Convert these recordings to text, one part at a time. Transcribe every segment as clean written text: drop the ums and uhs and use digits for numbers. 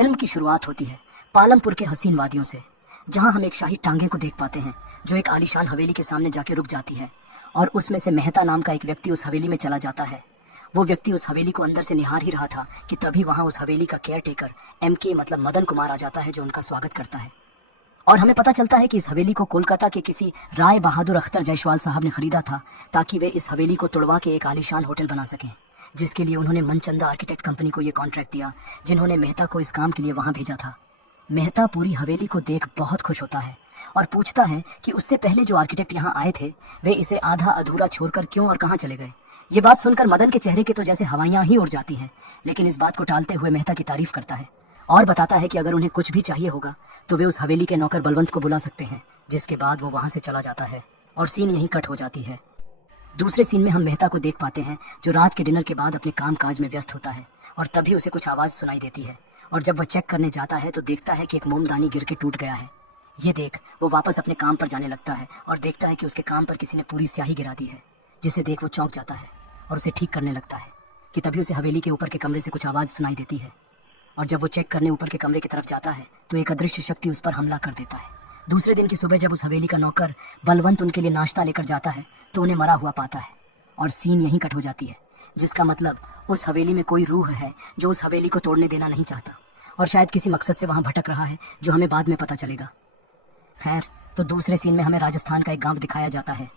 Film की शुरुआत होती है पालमपुर के हसीन वादियों से, जहां हम एक शाही टांगे को देख पाते हैं जो एक आलीशान हवेली के सामने जाके रुक जाती है और उसमें से मेहता नाम का एक व्यक्ति उस हवेली में चला जाता है। वो व्यक्ति उस हवेली को अंदर से निहार ही रहा था कि तभी वहां उस हवेली का केयर टेकर MK मतलब मदन कुमार आ जाता है, जो उनका स्वागत करता है। और हमें पता चलता है कि इस हवेली को कोलकाता के किसी राय बहादुर अख्तर जायसवाल साहब ने खरीदा था ताकि वे इस हवेली को तोड़वा के एक आलीशान होटल बना सकें, जिसके लिए उन्होंने मनचंदा आर्किटेक्ट कंपनी को ये कॉन्ट्रैक्ट दिया, जिन्होंने मेहता को इस काम के लिए वहां भेजा था। मेहता पूरी हवेली को देख बहुत खुश होता है और पूछता है कि उससे पहले जो आर्किटेक्ट यहाँ आए थे वे इसे आधा अधूरा छोड़कर क्यों और कहाँ चले गए। ये बात सुनकर मदन के चेहरे के तो जैसे हवाइयाँ ही उड़ जाती हैं, लेकिन इस बात को टालते हुए मेहता की तारीफ करता है और बताता है कि अगर उन्हें कुछ भी चाहिए होगा तो वे उस हवेली के नौकर बलवंत को बुला सकते हैं। जिसके बाद वो वहां से चला जाता है और सीन यहीं कट हो जाती है। दूसरे सीन में हम मेहता को देख पाते हैं जो रात के डिनर के बाद अपने काम काज में व्यस्त होता है और तभी उसे कुछ आवाज़ सुनाई देती है और जब वह चेक करने जाता है तो देखता है कि एक मोमदानी गिर के टूट गया है। ये देख वो वापस अपने काम पर जाने लगता है और देखता है कि उसके काम पर किसी ने पूरी स्याही गिरा दी है, जिसे देख वो चौंक जाता है और उसे ठीक करने लगता है कि तभी उसे हवेली के ऊपर के कमरे से कुछ आवाज़ सुनाई देती है और जब वो चेक करने ऊपर के कमरे की तरफ जाता है तो एक अदृश्य शक्ति उस पर हमला कर देता है। दूसरे दिन की सुबह जब उस हवेली का नौकर बलवंत उनके लिए नाश्ता लेकर जाता है तो उन्हें मरा हुआ पाता है और सीन यहीं कट हो जाती है, जिसका मतलब उस हवेली में कोई रूह है जो उस हवेली को तोड़ने देना नहीं चाहता और शायद किसी मकसद से वहां भटक रहा है, जो हमें बाद में पता चलेगा। खैर, तो दूसरे सीन में हमें राजस्थान का एक गांव दिखाया जाता है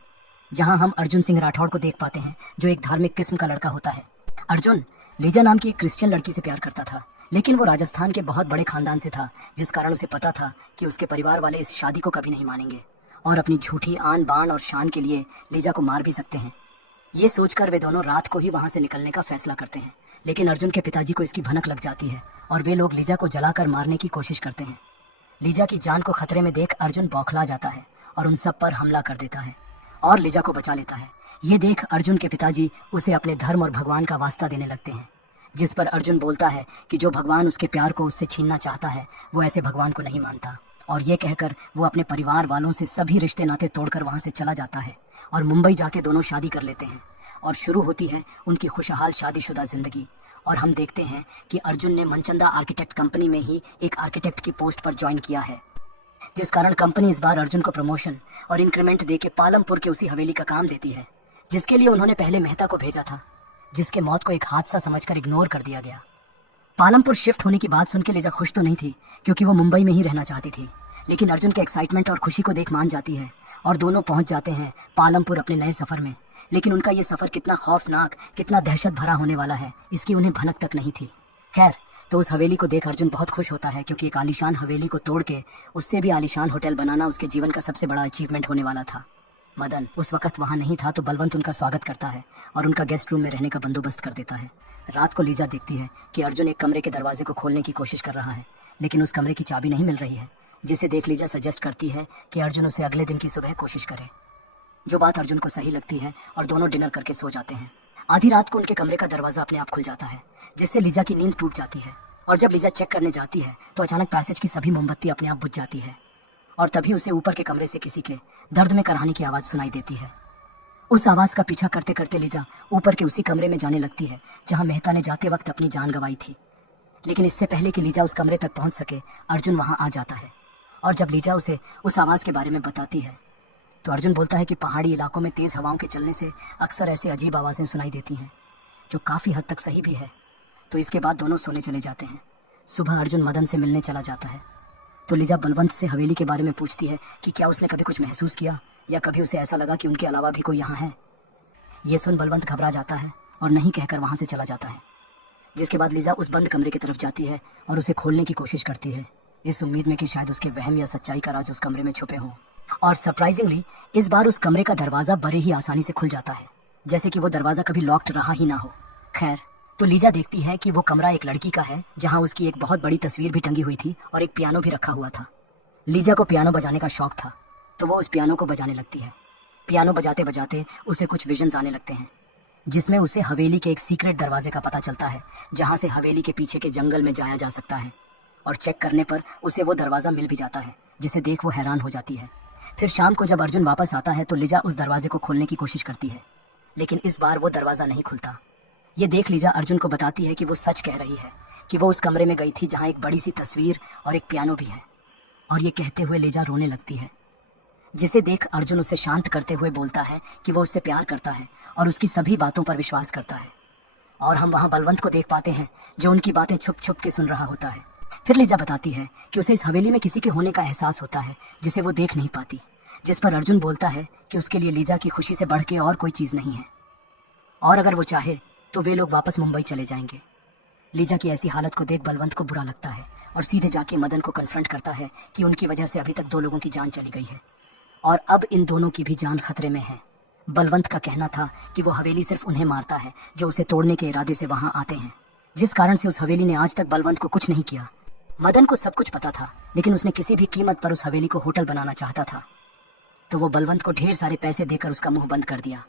जहां हम अर्जुन सिंह राठौड़ को देख पाते हैं, जो एक धार्मिक किस्म का लड़का होता है। अर्जुन लीजा नाम की एक क्रिश्चियन लड़की से प्यार करता था, लेकिन वो राजस्थान के बहुत बड़े खानदान से था, जिस कारण उसे पता था कि उसके परिवार वाले इस शादी को कभी नहीं मानेंगे और अपनी झूठी आन बान और शान के लिए लीजा को मार भी सकते हैं। ये सोचकर वे दोनों रात को ही वहां से निकलने का फैसला करते हैं, लेकिन अर्जुन के पिताजी को इसकी भनक लग जाती है और वे लोग लीजा को जलाकर मारने की कोशिश करते हैं। लीजा की जान को खतरे में देख अर्जुन बौखला जाता है और उन सब पर हमला कर देता है और लीजा को बचा लेता है। ये देख अर्जुन के पिताजी उसे अपने धर्म और भगवान का वास्ता देने लगते हैं, जिस पर अर्जुन बोलता है कि जो भगवान उसके प्यार को उससे छीनना चाहता है वो ऐसे भगवान को नहीं मानता। और ये कहकर वो अपने परिवार वालों से सभी रिश्ते नाते तोड़कर वहाँ से चला जाता है और मुंबई जाके दोनों शादी कर लेते हैं और शुरू होती है उनकी खुशहाल शादीशुदा जिंदगी। और हम देखते हैं कि अर्जुन ने मनचंदा आर्किटेक्ट कंपनी में ही एक आर्किटेक्ट की पोस्ट पर ज्वाइन किया है, जिस कारण कंपनी इस बार अर्जुन को प्रमोशन और इंक्रीमेंट देके पालमपुर के उसी हवेली का काम देती है, जिसके लिए उन्होंने पहले मेहता को भेजा था, जिसके मौत को एक हादसा समझकर इग्नोर कर दिया गया। पालमपुर शिफ्ट होने की बात सुन के लीजा खुश तो नहीं थी, क्योंकि वो मुंबई में ही रहना चाहती थी, लेकिन अर्जुन के एक्साइटमेंट और खुशी को देख मान जाती है और दोनों पहुंच जाते हैं पालमपुर अपने नए सफर में। लेकिन उनका ये सफर कितना खौफनाक, कितना दहशत भरा होने वाला है, इसकी उन्हें भनक तक नहीं थी। खैर, तो उस हवेली को देख अर्जुन बहुत खुश होता है, क्योंकि एक आलीशान हवेली को तोड़ के उससे भी आलीशान होटल बनाना उसके जीवन का सबसे बड़ा अचीवमेंट होने वाला था। मदन उस वक्त वहाँ नहीं था, तो बलवंत उनका स्वागत करता है और उनका गेस्ट रूम में रहने का बंदोबस्त कर देता है। रात को लीजा देखती है कि अर्जुन एक कमरे के दरवाजे को खोलने की कोशिश कर रहा है, लेकिन उस कमरे की चाबी नहीं मिल रही है, जिसे देख लीजा सजेस्ट करती है कि अर्जुन उसे अगले दिन की सुबह कोशिश करे, जो बात अर्जुन को सही लगती है और दोनों डिनर करके सो जाते हैं। आधी रात को उनके कमरे का दरवाजा अपने आप खुल जाता है, जिससे लीजा की नींद टूट जाती है और जब लीजा चेक करने जाती है तो अचानक पैसेज की सभी मोमबत्ती अपने आप बुझ जाती है और तभी उसे ऊपर के कमरे से किसी के दर्द में कराहने की आवाज़ सुनाई देती है। उस आवाज़ का पीछा करते करते लीजा ऊपर के उसी कमरे में जाने लगती है जहाँ मेहता ने जाते वक्त अपनी जान गंवाई थी। लेकिन इससे पहले कि लीजा उस कमरे तक पहुँच सके, अर्जुन वहाँ आ जाता है और जब लीजा उसे उस आवाज़ के बारे में बताती है तो अर्जुन बोलता है कि पहाड़ी इलाकों में तेज़ हवाओं के चलने से अक्सर ऐसी अजीब आवाज़ें सुनाई देती हैं, जो काफ़ी हद तक सही भी है। तो इसके बाद दोनों सोने चले जाते हैं। सुबह अर्जुन मदन से मिलने चला जाता है, तो लीजा बलवंत से हवेली के बारे में पूछती है कि क्या उसने कभी कुछ महसूस किया या कभी उसे ऐसा लगा कि उनके अलावा भी कोई यहाँ है। ये सुन बलवंत घबरा जाता है और नहीं कहकर वहाँ से चला जाता है, जिसके बाद लीजा उस बंद कमरे की तरफ जाती है और उसे खोलने की कोशिश करती है, इस उम्मीद में कि शायद उसके वहम या सच्चाई का राज उस कमरे में छुपे हों। और सरप्राइजिंगली इस बार उस कमरे का दरवाज़ा बड़े ही आसानी से खुल जाता है, जैसे कि वो दरवाज़ा कभी लॉक्ड रहा ही ना हो। खैर, तो लीजा देखती है कि वो कमरा एक लड़की का है, जहाँ उसकी एक बहुत बड़ी तस्वीर भी टंगी हुई थी और एक पियानो भी रखा हुआ था। लीजा को पियानो बजाने का शौक था, तो वो उस पियानो को बजाने लगती है। पियानो बजाते बजाते उसे कुछ विजन्स आने लगते हैं, जिसमें उसे हवेली के एक सीक्रेट दरवाजे का पता चलता है, जहाँ से हवेली के पीछे के जंगल में जाया जा सकता है। और चेक करने पर उसे वो दरवाज़ा मिल भी जाता है, जिसे देख वो हैरान हो जाती है। फिर शाम को जब अर्जुन वापस आता है तो लीजा उस दरवाजे को खोलने की कोशिश करती है, लेकिन इस बार वो दरवाज़ा नहीं खुलता। ये देख लीजा अर्जुन को बताती है कि वो सच कह रही है, कि वो उस कमरे में गई थी जहाँ एक बड़ी सी तस्वीर और एक पियानो भी है। और ये कहते हुए लीजा रोने लगती है, जिसे देख अर्जुन उसे शांत करते हुए बोलता है कि वो उससे प्यार करता है और उसकी सभी बातों पर विश्वास करता है। और हम वहाँ बलवंत को देख पाते हैं जो उनकी बातें छुप छुप के सुन रहा होता है। फिर लीजा बताती है कि उसे इस हवेली में किसी के होने का एहसास होता है जिसे वो देख नहीं पाती, जिस पर अर्जुन बोलता है कि उसके लिए लीजा की खुशी से बढ़ के और कोई चीज़ नहीं है, और अगर वो चाहे तो वे लोग वापस मुंबई चले जाएंगे। लीजा की ऐसी हालत को देख बलवंत को बुरा लगता है और सीधे जाके मदन को कन्फ्रंट करता है कि उनकी वजह से अभी तक 2 लोगों की जान चली गई है और अब इन दोनों की भी जान खतरे में है। बलवंत का कहना था कि वो हवेली सिर्फ उन्हें मारता है जो उसे तोड़ने के इरादे से वहां आते हैं, जिस कारण से उस हवेली ने आज तक बलवंत को कुछ नहीं किया। मदन को सब कुछ पता था, लेकिन उसने किसी भी कीमत पर उस हवेली को होटल बनाना चाहता था, तो वो बलवंत को ढेर सारे पैसे देकर उसका मुंह बंद कर दिया।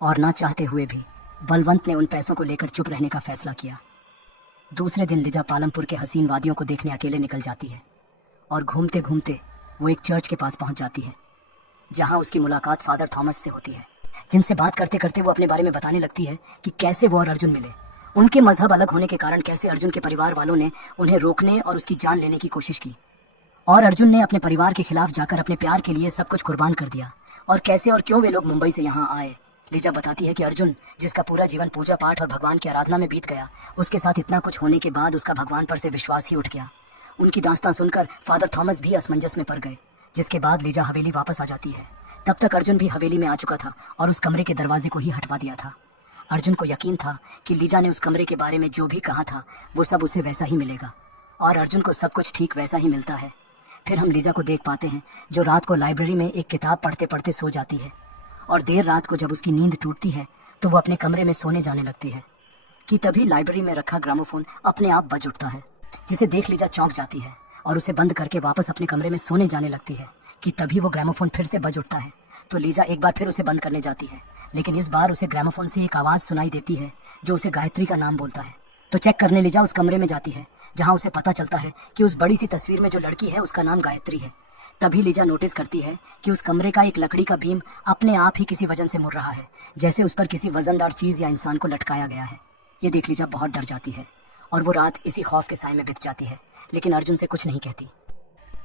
और ना चाहते हुए भी बलवंत ने उन पैसों को लेकर चुप रहने का फैसला किया। दूसरे दिन लीजा पालमपुर के हसीन वादियों को देखने अकेले निकल जाती है और घूमते घूमते वो एक चर्च के पास पहुंच जाती है, जहां उसकी मुलाकात फादर थॉमस से होती है, जिनसे बात करते करते वो अपने बारे में बताने लगती है कि कैसे वो और अर्जुन मिले। उनके मजहब अलग होने के कारण कैसे अर्जुन के परिवार वालों ने उन्हें रोकने और उसकी जान लेने की कोशिश की, और अर्जुन ने अपने परिवार के खिलाफ जाकर अपने प्यार के लिए सब कुछ कुर्बान कर दिया, और कैसे और क्यों वे लोग मुंबई से यहाँ आए। लीजा बताती है कि अर्जुन, जिसका पूरा जीवन पूजा पाठ और भगवान की आराधना में बीत गया, उसके साथ इतना कुछ होने के बाद उसका भगवान पर से विश्वास ही उठ गया। उनकी दास्तां सुनकर फादर थॉमस भी असमंजस में पड़ गए, जिसके बाद लीजा हवेली वापस आ जाती है। तब तक अर्जुन भी हवेली में आ चुका था और उस कमरे के दरवाजे को ही हटवा दिया था। अर्जुन को यकीन था कि लीजा ने उस कमरे के बारे में जो भी कहा था वो सब उसे वैसा ही मिलेगा, और अर्जुन को सब कुछ ठीक वैसा ही मिलता है। फिर हम लीजा को देख पाते हैं जो रात को लाइब्रेरी में एक किताब पढ़ते पढ़ते सो जाती है, और देर रात को जब उसकी नींद टूटती है तो वो अपने कमरे में सोने जाने लगती है कि तभी लाइब्रेरी में रखा ग्रामोफोन अपने आप बज उठता है, जिसे देख लीजा चौंक जाती है और उसे बंद करके वापस अपने कमरे में सोने जाने लगती है कि तभी वो ग्रामोफोन फिर से बज उठता है। तो लीजा एक बार फिर उसे बंद करने जाती है, लेकिन इस बार उसे ग्रामोफोन से एक आवाज़ सुनाई देती है जो उसे गायत्री का नाम बोलता है। तो चेक करने लीजा उस कमरे में जाती है, जहाँ उसे पता चलता है कि उस बड़ी सी तस्वीर में जो लड़की है उसका नाम गायत्री है। तभी लीजा नोटिस करती है कि उस कमरे का एक लकड़ी का बीम अपने आप ही किसी वजन से मुड़ रहा है, जैसे उस पर किसी वजनदार चीज़ या इंसान को लटकाया गया है। ये देख लीजा बहुत डर जाती है और वो रात इसी खौफ के साए में बीत जाती है, लेकिन अर्जुन से कुछ नहीं कहती।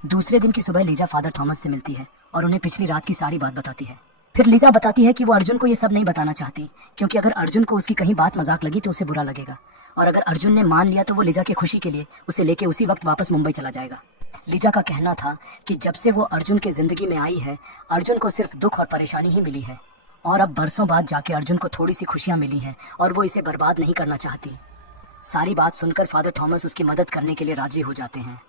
दूसरे दिन की सुबह लीजा फादर थॉमस से मिलती है और उन्हें पिछली रात की सारी बात बताती है। फिर लीजा बताती है कि वो अर्जुन को ये सब नहीं बताना चाहती, क्योंकि अगर अर्जुन को उसकी कहीं बात मजाक लगी तो उसे बुरा लगेगा, और अगर अर्जुन ने मान लिया तो वो लीजा की खुशी के लिए उसे लेके उसी वक्त वापस मुंबई चला जाएगा। लीजा का कहना था कि जब से वो अर्जुन की जिंदगी में आई है, अर्जुन को सिर्फ दुख और परेशानी ही मिली है, और अब बरसों बाद जाके अर्जुन को थोड़ी सी खुशियां मिली हैं और वो इसे बर्बाद नहीं करना चाहती। सारी बात सुनकर फादर थॉमस उसकी मदद करने के लिए राजी हो जाते हैं,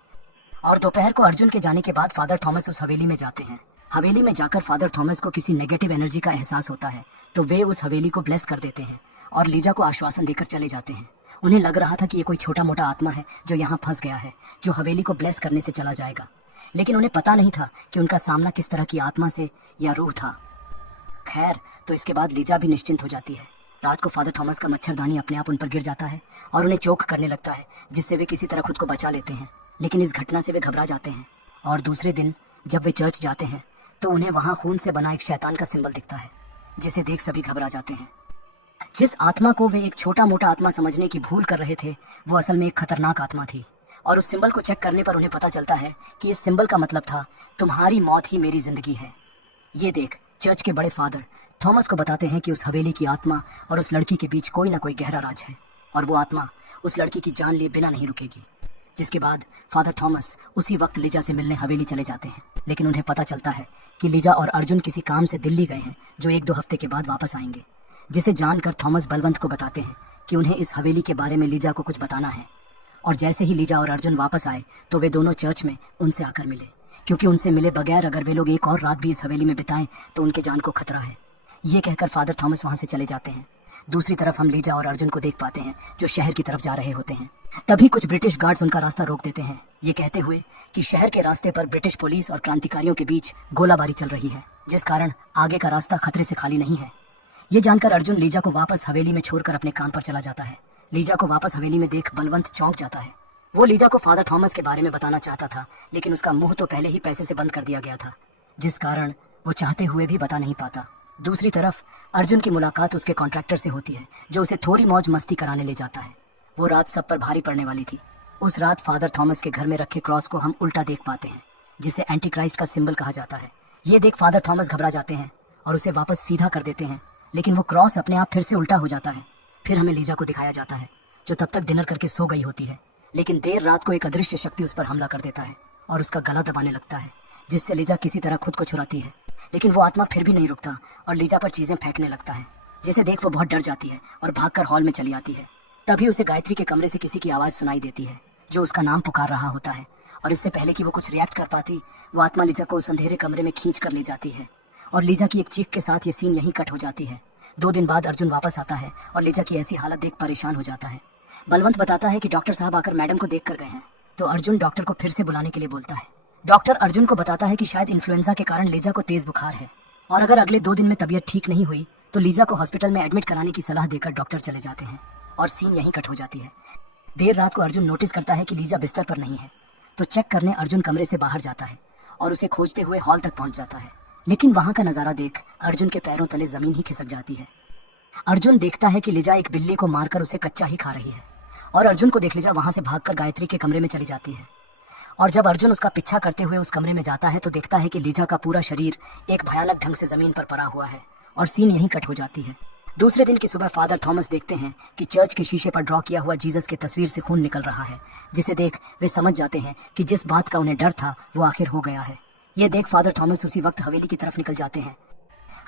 और दोपहर को अर्जुन के जाने के बाद फादर थॉमस उस हवेली में जाते हैं। हवेली में जाकर फादर थॉमस को किसी नेगेटिव एनर्जी का एहसास होता है, तो वे उस हवेली को ब्लेस कर देते हैं और लीजा को आश्वासन देकर चले जाते हैं। उन्हें लग रहा था कि ये कोई छोटा मोटा आत्मा है जो यहाँ फंस गया है, जो हवेली को ब्लेस करने से चला जाएगा, लेकिन उन्हें पता नहीं था कि उनका सामना किस तरह की आत्मा से या रूह था। खैर, तो इसके बाद लीजा भी निश्चिंत हो जाती है। रात को फादर थॉमस का मच्छरदानी अपने आप उन पर गिर जाता है और उन्हें चोक करने लगता है, जिससे वे किसी तरह खुद को बचा लेते हैं, लेकिन इस घटना से वे घबरा जाते हैं। और दूसरे दिन जब वे चर्च जाते हैं तो उन्हें वहाँ खून से बना एक शैतान का सिंबल दिखता है, जिसे देख सभी घबरा जाते हैं। जिस आत्मा को वे एक छोटा मोटा आत्मा समझने की भूल कर रहे थे, वो असल में एक खतरनाक आत्मा थी, और उस सिंबल को चेक करने पर उन्हें पता चलता है कि इस सिंबल का मतलब था, तुम्हारी मौत ही मेरी जिंदगी है। ये देख चर्च के बड़े फादर थॉमस को बताते हैं कि उस हवेली की आत्मा और उस लड़की के बीच कोई ना कोई गहरा राज है, और वो आत्मा उस लड़की की जान लिए बिना नहीं रुकेगी। जिसके बाद फादर थॉमस उसी वक्त लीजा से मिलने हवेली चले जाते हैं, लेकिन उन्हें पता चलता है कि लीजा और अर्जुन किसी काम से दिल्ली गए हैं, जो 1-2 हफ्ते के बाद वापस आएंगे। जिसे जानकर थॉमस बलवंत को बताते हैं कि उन्हें इस हवेली के बारे में लीजा को कुछ बताना है, और जैसे ही लीजा और अर्जुन वापस आए तो वे दोनों चर्च में उनसे आकर मिले, क्योंकि उनसे मिले बगैर अगर वे लोग एक और रात भी इस हवेली में बिताएं तो उनके जान को खतरा है। ये कहकर फादर थॉमस वहाँ से चले जाते हैं। दूसरी तरफ हम लीजा और अर्जुन को देख पाते हैं जो शहर की तरफ जा रहे होते हैं। तभी कुछ ब्रिटिश गार्ड्स उनका रास्ता रोक देते हैं, ये कहते हुए कि शहर के रास्ते पर ब्रिटिश पुलिस और क्रांतिकारियों के बीच गोलाबारी चल रही है, जिस कारण आगे का रास्ता खतरे से खाली नहीं है। ये जानकर अर्जुन लीजा को वापस हवेली में छोड़कर अपने काम पर चला जाता है। लीजा को वापस हवेली में देख बलवंत चौंक जाता है। वो लीजा को फादर थॉमस के बारे में बताना चाहता था, लेकिन उसका मुंह तो पहले ही पैसे से बंद कर दिया गया था, जिस कारण वो चाहते हुए भी बता नहीं पाता। दूसरी तरफ अर्जुन की मुलाकात उसके कॉन्ट्रैक्टर से होती है, जो उसे थोड़ी मौज मस्ती कराने ले जाता है। वो रात सब पर भारी पड़ने वाली थी। उस रात फादर थॉमस के घर में रखे क्रॉस को हम उल्टा देख पाते हैं, जिसे एंटी क्राइस्ट का सिंबल कहा जाता है। ये देख फादर थॉमस घबरा जाते हैं और उसे वापस सीधा कर देते हैं, लेकिन वो क्रॉस अपने आप फिर से उल्टा हो जाता है। फिर हमें लीजा को दिखाया जाता है, जो तब तक डिनर करके सो गई होती है, लेकिन देर रात को एक अदृश्य शक्ति उस पर हमला कर देता है और उसका गला दबाने लगता है, जिससे लीजा किसी तरह खुद को छुड़ाती है। लेकिन वो आत्मा फिर भी नहीं रुकता और लीजा पर चीजें फेंकने लगता है, जिसे देख वो बहुत डर जाती है और भागकर हॉल में चली आती है। तभी उसे गायत्री के कमरे से किसी की आवाज सुनाई देती है, जो उसका नाम पुकार रहा होता है, और इससे पहले कि वो कुछ रिएक्ट कर पाती, वो आत्मा लीजा को उस अंधेरे कमरे में खींच कर ले जाती है। और लीजा की एक चीख के साथ ये सीन यहीं कट हो जाती है। 2 दिन बाद अर्जुन वापस आता है और लीजा की ऐसी हालत देख परेशान हो जाता है। बलवंत बताता है कि डॉक्टर साहब आकर मैडम को देख कर गए हैं, तो अर्जुन डॉक्टर को फिर से बुलाने के लिए बोलता है। डॉक्टर अर्जुन को बताता है कि शायद इन्फ्लुएंजा के कारण लीजा को तेज बुखार है, और अगर अगले 2 दिन में तबीयत ठीक नहीं हुई तो लीजा को हॉस्पिटल में एडमिट कराने की सलाह देकर डॉक्टर चले जाते हैं, और सीन यहीं कट हो जाती है। देर रात को अर्जुन नोटिस करता है कि लीजा बिस्तर पर नहीं है, तो चेक करने अर्जुन कमरे से बाहर जाता है और उसे खोजते हुए हॉल तक पहुंच जाता है। लेकिन वहां का नजारा देख अर्जुन के पैरों तले जमीन ही खिसक जाती है। अर्जुन देखता है कि लीजा एक बिल्ली को मारकर उसे कच्चा ही खा रही है, और अर्जुन को देख लीजा वहां से भागकर गायत्री के कमरे में चली जाती है। और जब अर्जुन उसका पीछा करते हुए उस कमरे में जाता है तो देखता है कि लीजा का पूरा शरीर एक भयानक ढंग से जमीन पर पड़ा हुआ है, और सीन यहीं कट हो जाती है। दूसरे दिन की सुबह फादर थॉमस देखते हैं कि चर्च के शीशे पर ड्रॉ किया हुआ जीसस की तस्वीर से खून निकल रहा है, जिसे देख वे समझ जाते हैं कि जिस बात का उन्हें डर था वो आखिर हो गया है। ये देख फादर थॉमस उसी वक्त हवेली की तरफ निकल जाते हैं।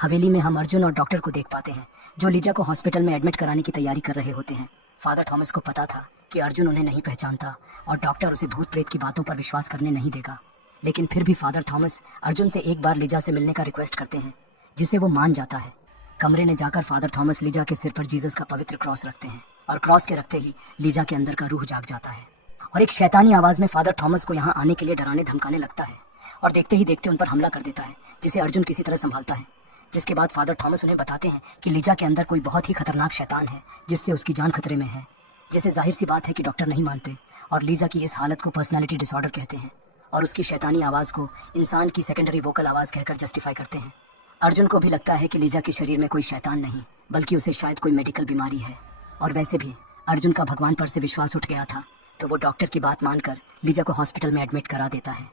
हवेली में हम अर्जुन और डॉक्टर को देख पाते हैं, जो लीजा को हॉस्पिटल में एडमिट कराने की तैयारी कर रहे होते हैं। फादर थॉमस को पता था कि अर्जुन उन्हें नहीं पहचानता और डॉक्टर उसे भूत प्रेत की बातों पर विश्वास करने नहीं देगा, लेकिन फिर भी फादर थॉमस अर्जुन से एक बार लीजा से मिलने का रिक्वेस्ट करते हैं, जिसे वो मान जाता है। कमरे में जाकर फादर थॉमस लीजा के सिर पर जीसस का पवित्र क्रॉस रखते हैं, और क्रॉस के रखते ही लीजा के अंदर का रूह जाग जाता है, और एक शैतानी आवाज में फादर थॉमस को यहाँ आने के लिए डराने धमकाने लगता है, और देखते ही देखते उन पर हमला कर देता है, जिसे अर्जुन किसी तरह संभालता है। जिसके बाद फादर थॉमस उन्हें बताते हैं कि लीजा के अंदर कोई बहुत ही खतरनाक शैतान है, जिससे उसकी जान खतरे में है, जिसे जाहिर सी बात है कि डॉक्टर नहीं मानते, और लीजा की इस हालत को पर्सनालिटी डिसऑर्डर कहते हैं, और उसकी शैतानी आवाज को इंसान की सेकेंडरी वोकल आवाज कहकर जस्टिफाई करते हैं। अर्जुन को भी लगता है कि लीजा के शरीर में कोई शैतान नहीं, बल्कि उसे शायद कोई मेडिकल बीमारी है, और वैसे भी अर्जुन का भगवान पर से विश्वास उठ गया था, तो वो डॉक्टर की बात मानकर लीजा को हॉस्पिटल में एडमिट करा देता है,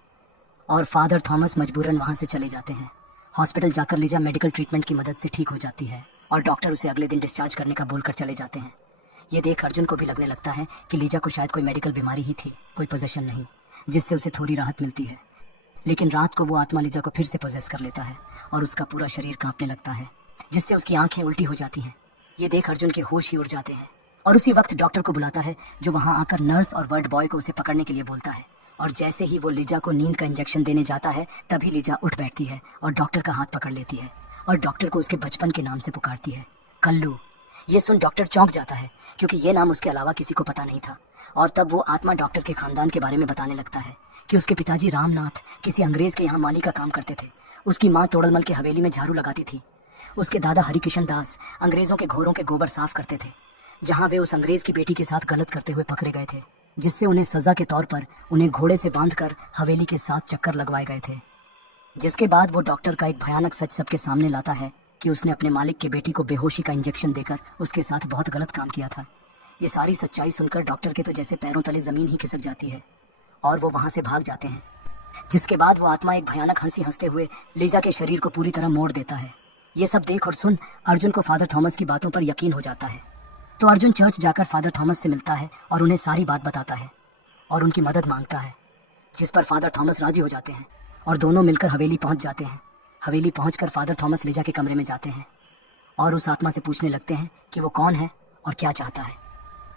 और फादर थॉमस मजबूरन वहाँ से चले जाते हैं। हॉस्पिटल जाकर लीजा मेडिकल ट्रीटमेंट की मदद से ठीक हो जाती है, और डॉक्टर उसे अगले दिन डिस्चार्ज करने का बोलकर चले जाते हैं। ये देख अर्जुन को भी लगने लगता है कि लीजा को शायद कोई मेडिकल बीमारी ही थी, कोई पोजेशन नहीं, जिससे उसे थोड़ी राहत मिलती है। लेकिन रात को वो आत्मा लीजा को फिर से पोजेस कर लेता है, और उसका पूरा शरीर कांपने लगता है, जिससे उसकी आंखें उल्टी हो जाती हैं। ये देख अर्जुन के होश ही उड़ जाते हैं, और उसी वक्त डॉक्टर को बुलाता है, जो वहाँ आकर नर्स और वर्ड बॉय को उसे पकड़ने के लिए बोलता है। और जैसे ही वो लीजा को नींद का इंजेक्शन देने जाता है, तभी लीजा उठ बैठती है और डॉक्टर का हाथ पकड़ लेती है, और डॉक्टर को उसके बचपन के नाम से पुकारती है, कल्लू। ये सुन डॉक्टर चौंक जाता है, क्योंकि ये नाम उसके अलावा किसी को पता नहीं था। और तब वो आत्मा डॉक्टर के खानदान के बारे में बताने लगता है कि उसके पिताजी रामनाथ किसी अंग्रेज के यहाँ माली का काम करते थे। उसकी माँ तोड़लमल के हवेली में झाड़ू लगाती थी। उसके दादा हरिकिशन दास अंग्रेजों के घोरों के गोबर साफ करते थे, जहाँ वे उस अंग्रेज की बेटी के साथ गलत करते हुए पकड़े गए थे, जिससे उन्हें सजा के तौर पर उन्हें घोड़े से बांधकर हवेली के 7 चक्कर लगवाए गए थे। जिसके बाद वो डॉक्टर का एक भयानक सच सबके सामने लाता है कि उसने अपने मालिक की बेटी को बेहोशी का इंजेक्शन देकर उसके साथ बहुत गलत काम किया था। ये सारी सच्चाई सुनकर डॉक्टर के तो जैसे पैरों तले जमीन ही खिसक जाती है, और वो वहाँ से भाग जाते हैं। जिसके बाद वो आत्मा एक भयानक हंसी हंसते हुए लीजा के शरीर को पूरी तरह मोड़ देता है। ये सब देख और सुन अर्जुन को फादर थॉमस की बातों पर यकीन हो जाता है, तो अर्जुन चर्च जाकर फादर थॉमस से मिलता है और उन्हें सारी बात बताता है और उनकी मदद मांगता है, जिस पर फादर थॉमस राजी हो जाते हैं और दोनों मिलकर हवेली पहुंच जाते हैं। हवेली पहुंचकर फादर थॉमस लीजा के कमरे में जाते हैं और उस आत्मा से पूछने लगते हैं कि वो कौन है और क्या चाहता है,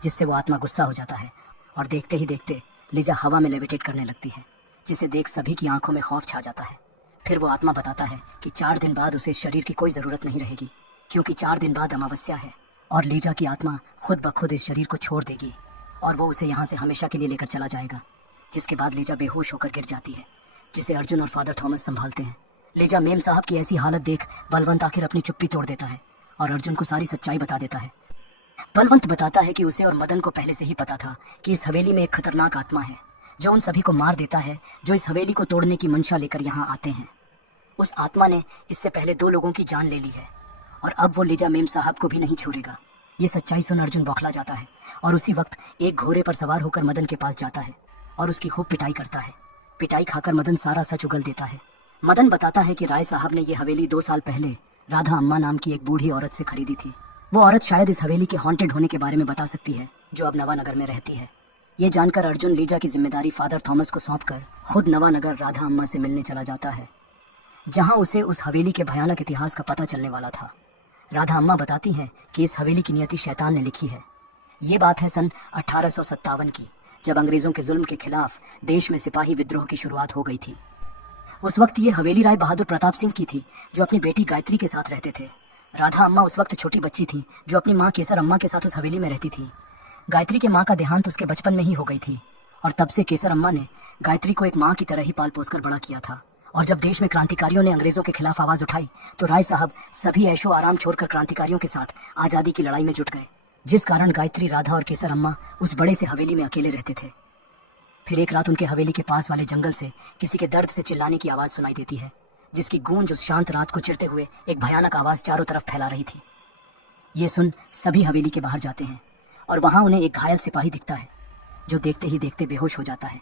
जिससे वो आत्मा गुस्सा हो जाता है और देखते ही देखते लीजा हवा में लेविटेट करने लगती है, जिसे देख सभी की आंखों में खौफ छा जाता है। फिर वो आत्मा बताता है कि 4 दिन बाद उसे शरीर की कोई ज़रूरत नहीं रहेगी, क्योंकि 4 दिन बाद अमावस्या है और लीजा की आत्मा खुद ब खुद इस शरीर को छोड़ देगी और वो उसे यहाँ से हमेशा के लिए लेकर चला जाएगा। जिसके बाद लीजा बेहोश होकर गिर जाती है, जिसे अर्जुन और फादर थॉमस संभालते हैं। लीजा मेम साहब की ऐसी हालत देख बलवंत आखिर अपनी चुप्पी तोड़ देता है और अर्जुन को सारी सच्चाई बता देता है। बलवंत बताता है कि उसे और मदन को पहले से ही पता था कि इस हवेली में एक खतरनाक आत्मा है जो उन सभी को मार देता है जो इस हवेली को तोड़ने की मंशा लेकर यहाँ आते हैं। उस आत्मा ने इससे पहले 2 लोगों की जान ले ली है और अब वो लीजा मेम साहब को भी नहीं छोड़ेगा। ये सच्चाई सुन अर्जुन बौखला जाता है और उसी वक्त एक घोड़े पर सवार होकर मदन के पास जाता है और उसकी खूब पिटाई करता है। पिटाई खाकर मदन सारा सच उगल देता है। मदन बताता है कि राय साहब ने ये हवेली 2 साल पहले राधा अम्मा नाम की एक बूढ़ी औरत से खरीदी थी। वो औरत शायद इस हवेली के हॉन्टेड होने के बारे में बता सकती है, जो अब नवानगर में रहती है। ये जानकर अर्जुन लीजा की जिम्मेदारी फादर थॉमस को सौंपकर खुद नवानगर राधा अम्मा से मिलने चला जाता है, जहां उसे उस हवेली के भयानक इतिहास का पता चलने वाला था। राधा अम्मा बताती हैं कि इस हवेली की नियति शैतान ने लिखी है। ये बात है सन 1857 की, जब अंग्रेजों के जुल्म के खिलाफ देश में सिपाही विद्रोह की शुरुआत हो गई थी। उस वक्त ये हवेली राय बहादुर प्रताप सिंह की थी, जो अपनी बेटी गायत्री के साथ रहते थे। राधा अम्मा उस वक्त छोटी बच्ची थी, जो अपनी माँ केसर अम्मा के साथ उस हवेली में रहती थी। गायत्री के माँ का देहांत उसके बचपन में ही हो गई थी और तब से केसर अम्मा ने गायत्री को एक माँ की तरह ही पाल पोस कर बड़ा किया था। और जब देश में क्रांतिकारियों ने अंग्रेजों के खिलाफ आवाज उठाई तो राय साहब सभी ऐशो आराम छोड़कर क्रांतिकारियों के साथ आजादी की लड़ाई में जुट गए, जिस कारण गायत्री, राधा और केसर अम्मा उस बड़े से हवेली में अकेले रहते थे। फिर एक रात उनके हवेली के पास वाले जंगल से किसी के दर्द से चिल्लाने की आवाज सुनाई देती है, जिसकी गूंज उस शांत रात को चिरते हुए एक भयानक आवाज चारों तरफ फैला रही थी। ये सुन सभी हवेली के बाहर जाते हैं और वहां उन्हें एक घायल सिपाही दिखता है, जो देखते ही देखते बेहोश हो जाता है।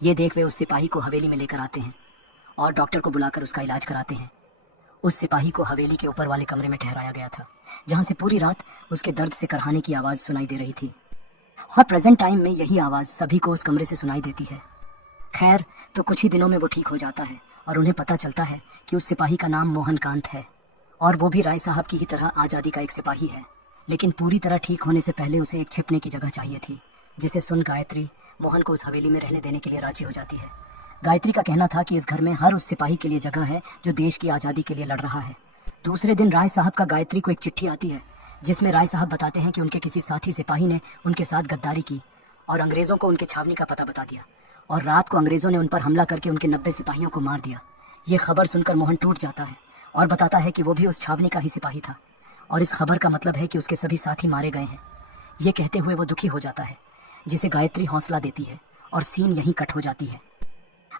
ये देख वे उस सिपाही को हवेली में लेकर आते हैं और डॉक्टर को बुलाकर उसका इलाज कराते हैं। उस सिपाही को हवेली के ऊपर वाले कमरे में ठहराया गया था, जहां से पूरी रात उसके दर्द से करहाने की आवाज सुनाई दे रही थी। और प्रेजेंट टाइम में यही आवाज सभी को उस कमरे से सुनाई देती है। खैर, तो कुछ ही दिनों में वो ठीक हो जाता है और उन्हें पता चलता है कि उस सिपाही का नाम मोहन कांत है और वो भी राय साहब की ही तरह आजादी का एक सिपाही है। लेकिन पूरी तरह ठीक होने से पहले उसे एक छिपने की जगह चाहिए थी, जिसे सुन गायत्री मोहन को उस हवेली में रहने देने के लिए राजी हो जाती है। गायत्री का कहना था कि इस घर में हर उस सिपाही के लिए जगह है जो देश की आज़ादी के लिए लड़ रहा है। दूसरे दिन राय साहब का गायत्री को एक चिट्ठी आती है, जिसमें राय साहब बताते हैं कि उनके किसी साथी सिपाही ने उनके साथ गद्दारी की और अंग्रेज़ों को उनके छावनी का पता बता दिया और रात को अंग्रेज़ों ने उन पर हमला करके उनके 90 सिपाहियों को मार दिया। ये खबर सुनकर मोहन टूट जाता है और बताता है कि वो भी उस छावनी का ही सिपाही था और इस खबर का मतलब है कि उसके सभी साथी मारे गए हैं। ये कहते हुए वो दुखी हो जाता है, जिसे गायत्री हौसला देती है और सीन यहीं कट हो जाती है।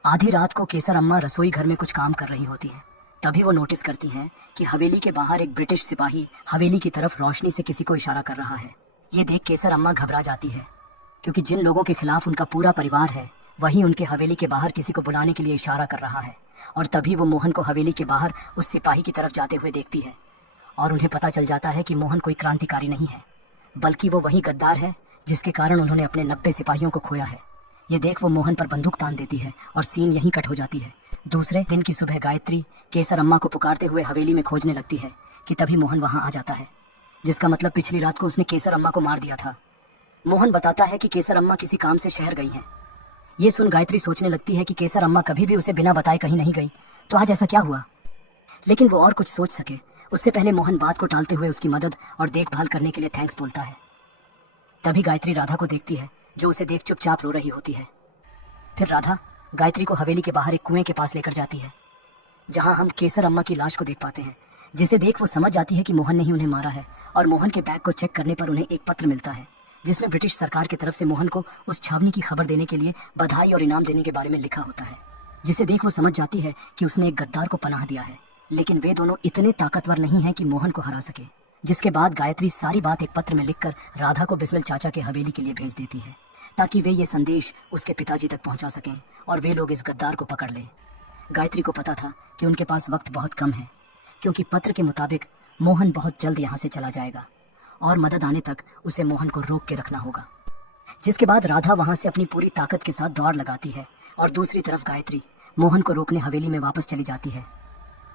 आधी रात को केसर अम्मा रसोई घर में कुछ काम कर रही होती हैं। तभी वो नोटिस करती हैं कि हवेली के बाहर एक ब्रिटिश सिपाही हवेली की तरफ रोशनी से किसी को इशारा कर रहा है। ये देख केसर अम्मा घबरा जाती है, क्योंकि जिन लोगों के खिलाफ उनका पूरा परिवार है वही उनके हवेली के बाहर किसी को बुलाने के लिए इशारा कर रहा है। और तभी वो मोहन को हवेली के बाहर उस सिपाही की तरफ जाते हुए देखती है और उन्हें पता चल जाता है कि मोहन कोई क्रांतिकारी नहीं है, बल्कि वो वही गद्दार है जिसके कारण उन्होंने अपने 90 सिपाहियों को खोया है। ये देख वो मोहन पर बंदूक तान देती है और सीन यहीं कट हो जाती है। दूसरे दिन की सुबह गायत्री केसर अम्मा को पुकारते हुए हवेली में खोजने लगती है कि तभी मोहन वहां आ जाता है, जिसका मतलब पिछली रात को उसने केसर अम्मा को मार दिया था। मोहन बताता है कि केसर अम्मा किसी काम से शहर गई हैं। ये सुन गायत्री सोचने लगती है कि केसर अम्मा कभी भी उसे बिना बताए कहीं नहीं गई, तो आज ऐसा क्या हुआ। लेकिन वो और कुछ सोच सके उससे पहले मोहन बात को टालते हुए उसकी मदद और देखभाल करने के लिए थैंक्स बोलता है। तभी गायत्री राधा को देखती है, जो उसे देख चुपचाप रो रही होती है। फिर राधा गायत्री को हवेली के बाहर एक कुएं के पास लेकर जाती है, जहां हम केसर अम्मा की लाश को देख पाते हैं, जिसे देख वो समझ जाती है कि मोहन ने ही उन्हें मारा है। और मोहन के बैग को चेक करने पर उन्हें एक पत्र मिलता है, जिसमें ब्रिटिश सरकार की तरफ से मोहन को उस छावनी की खबर देने के लिए बधाई और इनाम देने के बारे में लिखा होता है, जिसे देख वो समझ जाती है कि उसने एक गद्दार को पनाह दिया है। लेकिन वे दोनों इतने ताकतवर नहीं हैं कि मोहन को हरा सके। जिसके बाद गायत्री सारी बात एक पत्र में लिखकर राधा को बिस्मिल चाचा के हवेली के लिए भेज देती है, ताकि वे ये संदेश उसके पिताजी तक पहुंचा सकें और वे लोग इस गद्दार को पकड़ लें। गायत्री को पता था कि उनके पास वक्त बहुत कम है, क्योंकि पत्र के मुताबिक मोहन बहुत जल्द यहाँ से चला जाएगा और मदद आने तक उसे मोहन को रोक के रखना होगा। जिसके बाद राधा वहाँ से अपनी पूरी ताकत के साथ दौड़ लगाती है और दूसरी तरफ गायत्री मोहन को रोकने हवेली में वापस चली जाती है।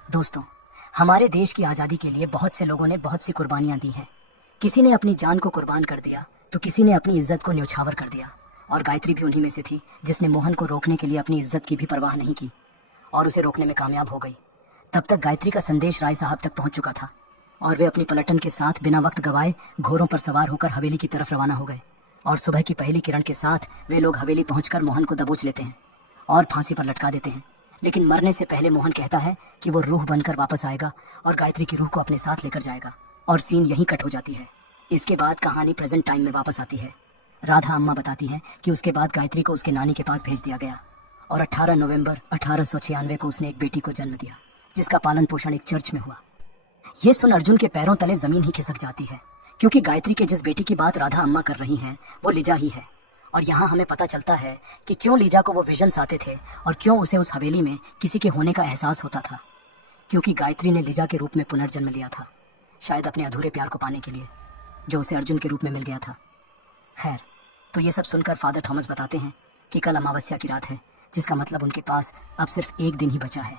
दोस्तों, हमारे देश की आज़ादी के लिए बहुत से लोगों ने बहुत सी कुर्बानियाँ दी हैं। किसी ने अपनी जान को कुर्बान कर दिया तो किसी ने अपनी इज्जत को न्यौछावर कर दिया, और गायत्री भी उन्हीं में से थी, जिसने मोहन को रोकने के लिए अपनी इज्जत की भी परवाह नहीं की और उसे रोकने में कामयाब हो गई। तब तक गायत्री का संदेश राय साहब तक पहुंच चुका था और वे अपनी पलटन के साथ बिना वक्त गवाए घोड़ों पर सवार होकर हवेली की तरफ रवाना हो गए। और सुबह की पहली किरण के साथ वे लोग हवेली पहुंचकर मोहन को दबोच लेते हैं और फांसी पर लटका देते हैं। लेकिन मरने से पहले मोहन कहता है कि वो रूह बनकर वापस आएगा और गायत्री की रूह को अपने साथ लेकर जाएगा, और सीन यहीं कट हो जाती है। इसके बाद कहानी प्रेजेंट टाइम में वापस आती है। राधा अम्मा बताती हैं कि उसके बाद गायत्री को उसके नानी के पास भेज दिया गया और 18 नवंबर 1896 को उसने एक बेटी को जन्म दिया, जिसका पालन पोषण एक चर्च में हुआ। ये सुन अर्जुन के पैरों तले जमीन ही खिसक जाती है, क्योंकि गायत्री के जिस बेटी की बात राधा अम्मा कर रही हैं वो लीजा ही है। और यहाँ हमें पता चलता है कि क्यों लीजा को वो विजन्स आते थे और क्यों उसे उस हवेली में किसी के होने का एहसास होता था। क्योंकि गायत्री ने लीजा के रूप में पुनर्जन्म लिया था, शायद अपने अधूरे प्यार को पाने के लिए जो उसे अर्जुन के रूप में मिल गया था। खैर, तो ये सब सुनकर फादर थॉमस बताते हैं कि कल अमावस्या की रात है, जिसका मतलब उनके पास अब सिर्फ एक दिन ही बचा है।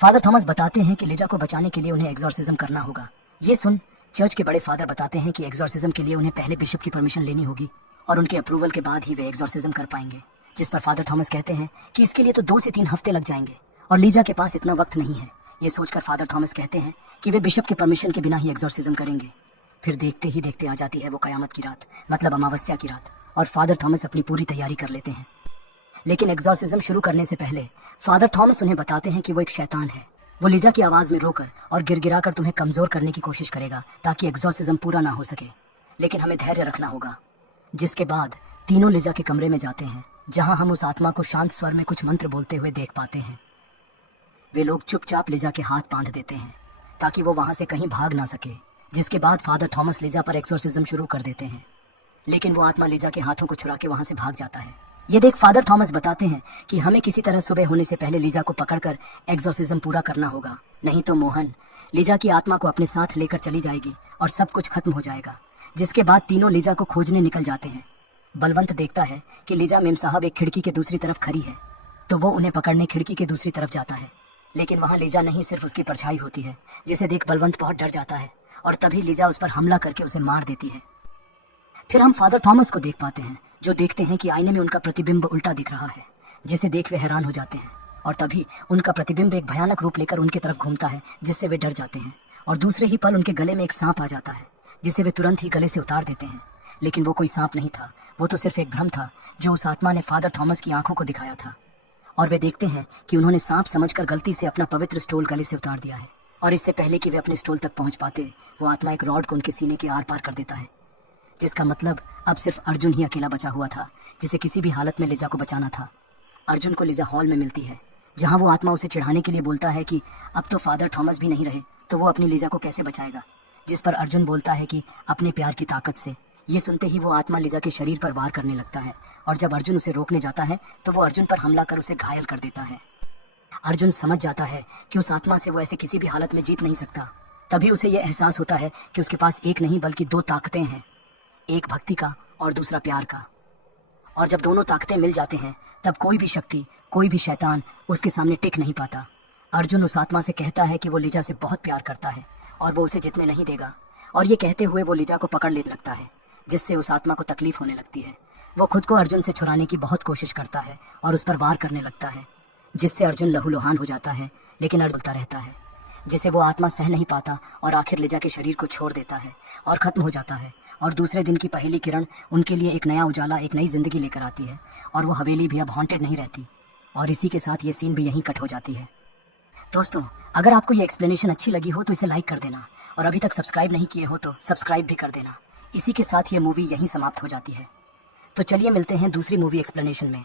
फादर थॉमस बताते हैं कि लीजा को बचाने के लिए उन्हें एग्जॉर्सिज्म करना होगा। ये सुन चर्च के बड़े फादर बताते हैं कि एग्जॉर्सिज्म के लिए उन्हें पहले बिशप की परमिशन लेनी होगी और उनके अप्रूवल के बाद ही वे एग्जॉर्सिज्म कर पाएंगे। जिस पर फादर थॉमस कहते हैं कि इसके लिए तो 2 से 3 हफ्ते लग जाएंगे और लीजा के पास इतना वक्त नहीं है। ये सोचकर फादर थॉमस कहते हैं कि वे बिशप के परमिशन के बिना ही एग्जॉर्सिज्म करेंगे। फिर देखते ही देखते आ जाती है वो कयामत की रात, मतलब अमावस्या की रात, और फादर थॉमस अपनी पूरी तैयारी कर लेते हैं। लेकिन एग्जॉर्सिज्म शुरू करने से पहले फादर थॉमस उन्हें बताते हैं कि वो एक शैतान है। वो लीजा की आवाज में रोकर और गिड़गिड़ा कर तुम्हें कमजोर करने की कोशिश करेगा ताकि एग्जॉर्सिज्म पूरा ना हो सके। लेकिन हमें धैर्य रखना होगा। जिसके बाद तीनों लीजा के कमरे में जाते हैं, जहां हम उस आत्मा को शांत स्वर में कुछ मंत्र बोलते हुए देख पाते हैं। वे लोग चुपचाप लीजा के हाथ बांध देते हैं ताकि वो वहां से कहीं भाग ना सके। जिसके बाद फादर थॉमस लीजा पर एक्सोर्सिज्म शुरू कर देते हैं, लेकिन वो आत्मा लीजा के हाथों को छुड़ा के वहां से भाग जाता है। ये देख फादर थॉमस बताते हैं कि हमें किसी तरह सुबह होने से पहले लीजा को पकड़कर एक्सोर्सिज्म पूरा करना होगा, नहीं तो मोहन लीजा की आत्मा को अपने साथ लेकर चली जाएगी और सब कुछ खत्म हो जाएगा। जिसके बाद तीनों लीजा को खोजने निकल जाते हैं। बलवंत देखता है कि लीजा मेम साहब एक खिड़की के दूसरी तरफ खड़ी है, तो वो उन्हें पकड़ने खिड़की के दूसरी तरफ जाता है। लेकिन वहां लीजा नहीं, सिर्फ उसकी परछाई होती है, जिसे देख बलवंत बहुत डर जाता है और तभी लीजा उस पर हमला करके उसे मार देती है। फिर हम फादर थॉमस को देख पाते हैं, जो देखते हैं कि आईने में उनका प्रतिबिंब उल्टा दिख रहा है, जिसे देख वे हैरान हो जाते हैं। और तभी उनका प्रतिबिंब एक भयानक रूप लेकर उनकी तरफ घूमता है, जिससे वे डर जाते हैं। और दूसरे ही पल उनके गले में एक सांप आ जाता है, जिसे वे तुरंत ही गले से उतार देते हैं। लेकिन वो कोई सांप नहीं था, वो तो सिर्फ एक भ्रम था जो उस आत्मा ने फादर थॉमस की आंखों को दिखाया था। और वे देखते हैं कि उन्होंने सांप समझकर गलती से अपना पवित्र स्टोल गले से उतार दिया है। और इससे पहले कि वे अपने स्टोल तक पहुंच पाते, वो आत्मा एक रॉड को उनके सीने के आर पार कर देता है। जिसका मतलब अब सिर्फ अर्जुन ही अकेला बचा हुआ था, जिसे किसी भी हालत में लीजा को बचाना था। अर्जुन को लीजा हॉल में मिलती है, जहां वो आत्मा उसे चिढ़ाने के लिए बोलता है कि अब तो फादर थॉमस भी नहीं रहे तो वो अपनी लीजा को कैसे बचाएगा। जिस पर अर्जुन बोलता है कि अपने प्यार की ताकत से। ये सुनते ही वो आत्मा लीजा के शरीर पर वार करने लगता है और जब अर्जुन उसे रोकने जाता है तो वो अर्जुन पर हमला कर उसे घायल कर देता है। अर्जुन समझ जाता है कि उस आत्मा से वो ऐसे किसी भी हालत में जीत नहीं सकता। तभी उसे यह एहसास होता है कि उसके पास एक नहीं बल्कि 2 ताकतें हैं, एक भक्ति का और दूसरा प्यार का। और जब दोनों ताकतें मिल जाते हैं तब कोई भी शक्ति, कोई भी शैतान उसके सामने टिक नहीं पाता। अर्जुन उस आत्मा से कहता है कि वो लीजा से बहुत प्यार करता है और वो उसे जीतने नहीं देगा। और ये कहते हुए वो लीजा को पकड़ लेने लगता है, जिससे उस आत्मा को तकलीफ होने लगती है। वो खुद को अर्जुन से छुड़ाने की बहुत कोशिश करता है और उस पर वार करने लगता है, जिससे अर्जुन लहूलुहान हो जाता है। लेकिन अर्जुन चलता रहता है, जिसे वो आत्मा सह नहीं पाता और आखिर लीजा के शरीर को छोड़ देता है और खत्म हो जाता है। और दूसरे दिन की पहली किरण उनके लिए एक नया उजाला, एक नई जिंदगी लेकर आती है और वो हवेली भी अब हॉन्टेड नहीं रहती। और इसी के साथ ये सीन भी यहीं कट हो जाती है। दोस्तों, अगर आपको ये एक्सप्लेनेशन अच्छी लगी हो तो इसे लाइक कर देना और अभी तक सब्सक्राइब नहीं किए हो तो सब्सक्राइब भी कर देना। इसी के साथ ये मूवी यहीं समाप्त हो जाती है। तो चलिए मिलते हैं दूसरी मूवी एक्सप्लेनेशन में।